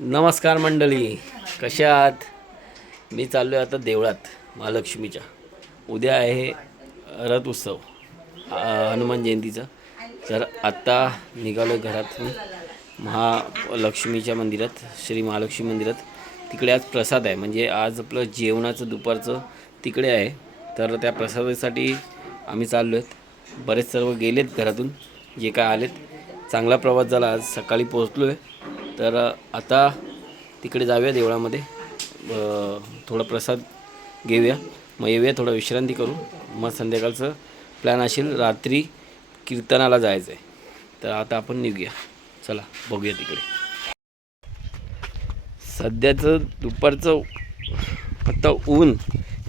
नमस्कार मंडळी, कशा आहात? मी चाललो आहे आता देवळात महालक्ष्मीच्या. उद्या आहे रथ उत्सव हनुमान जयंतीचा. तर आत्ता निघालो घरातून महालक्ष्मीच्या मंदिरात, श्री महालक्ष्मी मंदिरात. तिकडे आज प्रसाद आहे, म्हणजे आज आपलं जेवणाचं दुपारचं तिकडे आहे. तर त्या प्रसादासाठी आम्ही चाललो आहेत. बरेच सर्व गेलेत घरातून, जे काय आलेत. चांगला प्रवास झाला, आज सकाळी पोहोचलो आहे. तर आता तिकडे जाऊया देवळामध्ये, थोडा प्रसाद घेऊया, मग येऊया, थोडा विश्रांती करू. मग संध्याकाळचं प्लॅन असेल रात्री कीर्तनाला जायचं आहे. तर आता आपण निघूया, चला बघूया तिकडे. सध्याचं दुपारचं आता ऊन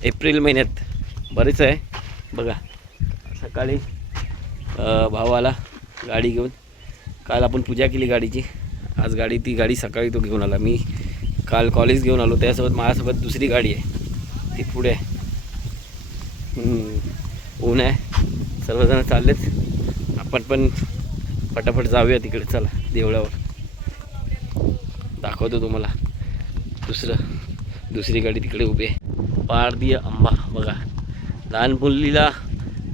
एप्रिल महिन्यात बरेच आहे बघा. सकाळी भाऊ आला गाडी घेऊन. काल आपण पूजा केली गाडीची. आज ती गाडी सकाळी तो घेऊन आला. मी काल कॉलेज घेऊन आलो, त्यासोबत माझ्यासोबत दुसरी गाडी आहे, ती पुढे आहे. ऊन आहे, सर्वजण चाललेत. आपण पण फटाफट जाऊया तिकडे. चला देवळावर दाखवतो तुम्हाला. दुसरी गाडी तिकडे उभी आहे. पारधी आंबा बघा. लहान मुलीला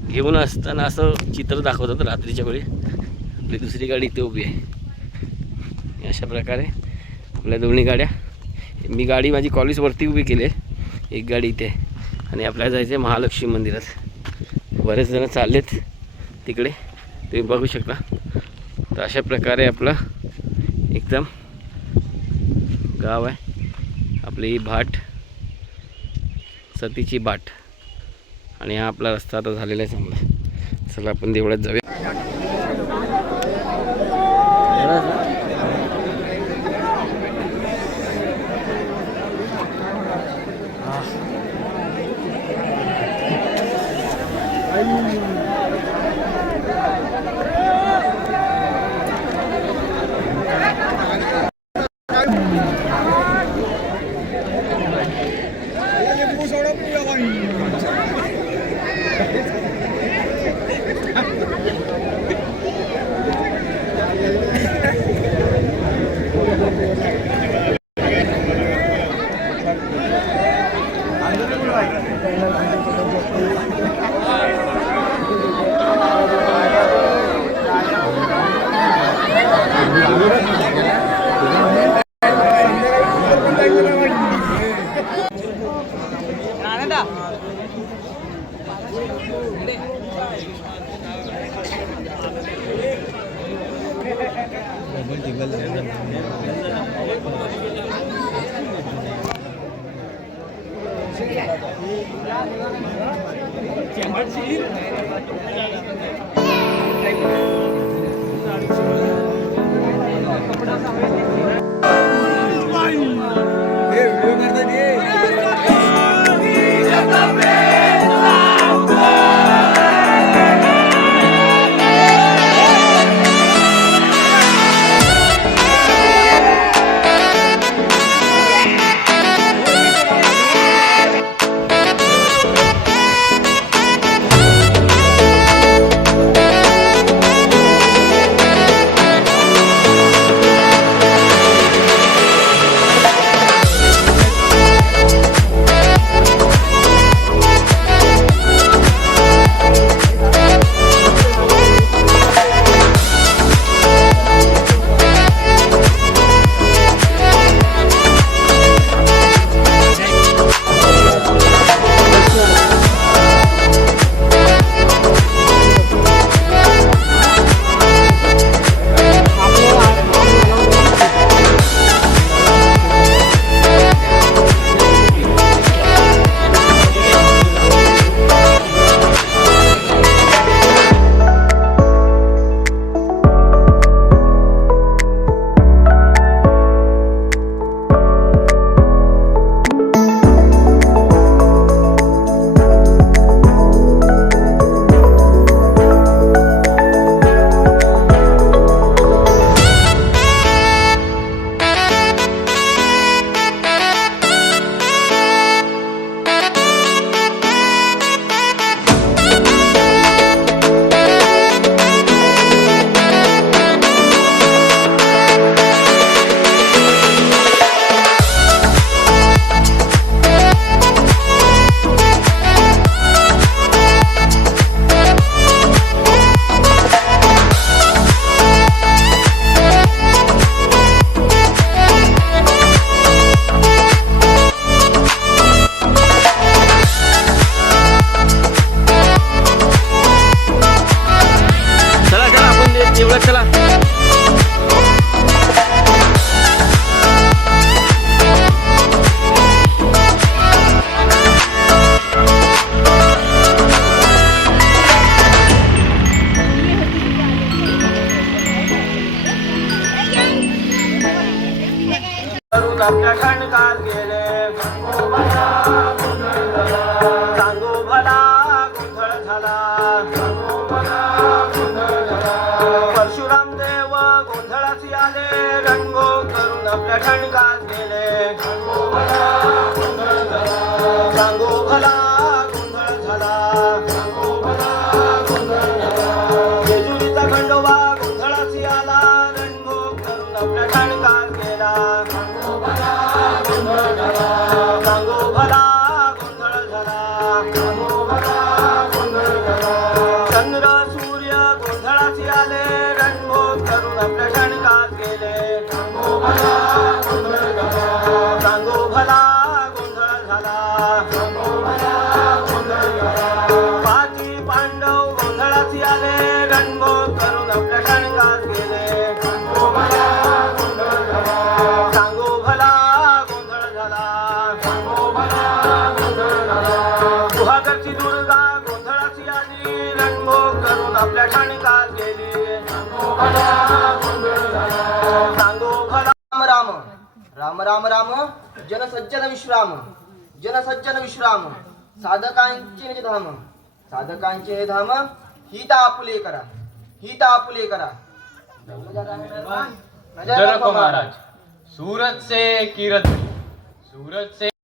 घेऊन असताना असं चित्र दाखवतात रात्रीच्या वेळी. आपली दुसरी गाडी इथे उभी आहे. अशा प्रकारे आपल्या दोन्ही गाड्या. मी गाडी माझी कॉलेजवरती उभी केली आहे, एक गाडी इथे, आणि आपल्याला जायचं आहे महालक्ष्मी मंदिरात. बरेच जण चाललेत तिकडे, तुम्ही बघू शकता. तर अशा प्रकारे आपलं एकदम गाव आहे. आपली ही भाट, सतीची भाट, आणि हा आपला रस्ता आता झालेला आहे चांगला. चला आपण देवळात जाऊया. करून आपल्या ठणकात गेले सांगू भला गोंधळ झाला परशुराम देव गोंधळाची आले रंगो करून आपल्या ठणकात गेले सांगू भला गोंधळ झाला जेजुरीचा खंडोबा गोंधळाची आला रंगो करून आपल्या ठणकात गेला सांगो भला गोंधळ झाला चंद्र सूर्य गोंधळाची आले रंगो करून आपल्या ठणकात गेले सांगो भला गोंधळ झाला पाची पांडव गोंधळाची आले रंगो करून आपल्या ठणकात गेले सांगो भला गोंधळ झाला सुहागरची दुर्गा गोंधळाची आली रंगो करून आपल्या ठणकात गेली सांगो भला राम राम राम राम जनसज्जन विश्राम साधकांचे धाम हित आपुले करा नजर रखो महाराज सूरत से